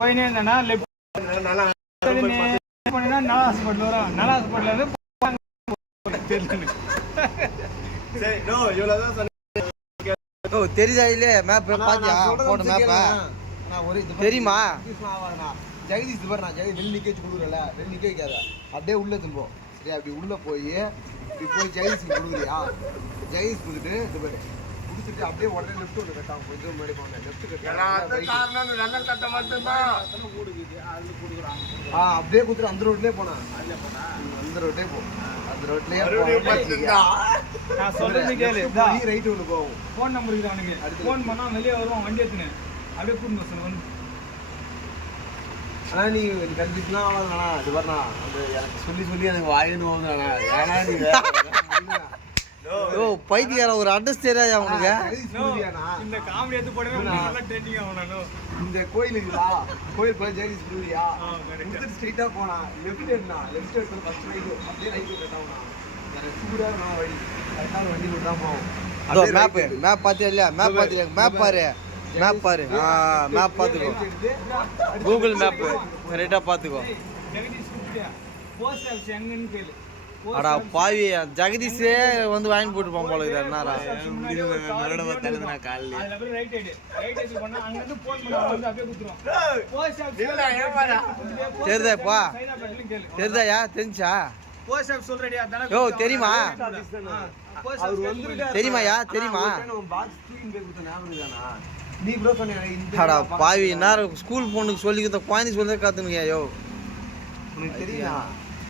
போயினே இருந்தானா லெஃப்ட் நல்லா பண்ணினா நல்லா ஹாஸ்பிட்டல் வரும். நல்லா ஹாஸ்பிட்டல் வந்து சரி நோ இவ்வளவுதான் சொன்னேன். ஓ தெரியுதா இல்லையே மேப் பாத்தியா போன மேப்பா நான் ஒரு இது தெரியுமா ஜெகதீஷ் இது பாரு நான் ஜெகதீஷ் வெளில நிக்க வச்சு கொடுக்குறல வெளில நிக்க வைக்காத அப்படியே உள்ள திரும்போ சரி அப்படி உள்ள போய் இப்படி போய் ஜெகதீஷ் கொடுக்குறியா ஜெகதீஷ் கொடுத்துட்டு இது பாரு கொடுத்துட்டு அப்படியே உடனே லெஃப்ட் ஒன்று கட்டாங்க கொஞ்சம் முன்னாடி போங்க லெஃப்ட் கட்டாங்க நல்ல கட்ட மட்டும்தான் அப்படியே கொடுத்துட்டு அந்த ரோட்லயே போனா அந்த ரோட்லயே போ அந்த ரோட்லயே நான் சொல்றது கேளு ரைட் ஒன்று போவோம் ஃபோன் நம்பர் இருக்குது அவனுக்கு ஃபோன் பண்ணா வெளியே வருவான் வண்டி எடுத்துன்னு அப்படியே கூட்டு சொல்லணும். ஆனா நீ கண்டிப்பா ஆகாதுண்ணா இது வரண்ணா அது எனக்கு சொல்லி எனக்கு வாயின்னு போகுதுண்ணா ஏன்னா நீ ஓ பைத்தியார ஒரு அட்ரஸ் தெரியாது அவனுக்கு இந்த காமெடி எடுத்து போடவே நல்லா ட்ரெண்டிங் ஆகணும். இந்த கோயில் இருக்குதா கோயில் போய் ஜெகதீஷ் குருவியா முடிச்சுட்டு ஸ்ட்ரைட்டா போனா லெஃப்ட் எடுனா லெஃப்ட் எடுத்து ஃபர்ஸ்ட் ரைட் அப்படியே ரைட் கட்டாவுனா சூடா நான் வழி கரெக்டான வண்டி கூட தான் போவோம். அதோ மேப் பாத்தியா இல்லையா மேப் பாத்தியா மேப் பாரு மேப் பாத்துக்கோ கூகுள் மேப் கரெக்டா பாத்துக்கோ. ஜெகதீஷ் குட்டியா போஸ்ட் ஆஃபீஸ் எங்கன்னு கேளு. அடா பாவி ஜெகதீஷே வந்து வாங்கி போட்டுப்பான் போல இது என்னடா காலையில அதுல போய் ரைட் சைடு பண்ணா அங்க இருந்து போன் பண்ணா வந்து அப்படியே குத்துறோம். போஸ்ட் ஆஃபீஸ் தெரியுதாப்பா சைதாப்பேட்டையில கேளு. தெரியுதாயா தெரிஞ்சா போஸ்ட் ஆஃபீஸ் சொல்றடியா தான. யோ தெரியுமா அவர் வந்துட்டாரு தெரியுமாயா தெரியுமா பாக்ஸ் தூக்கிட்டு போய் கொடுத்த ஞாபகம் இருக்கானா நீ ப்ரோ சொன்னீங்க அடா பாவி நேரம் ஸ்கூல் பொண்ணுக்கு சொல்லி குத்த குழந்தை சொல்லி காத்துனுங்க யோ உனக்கு தெரியுமா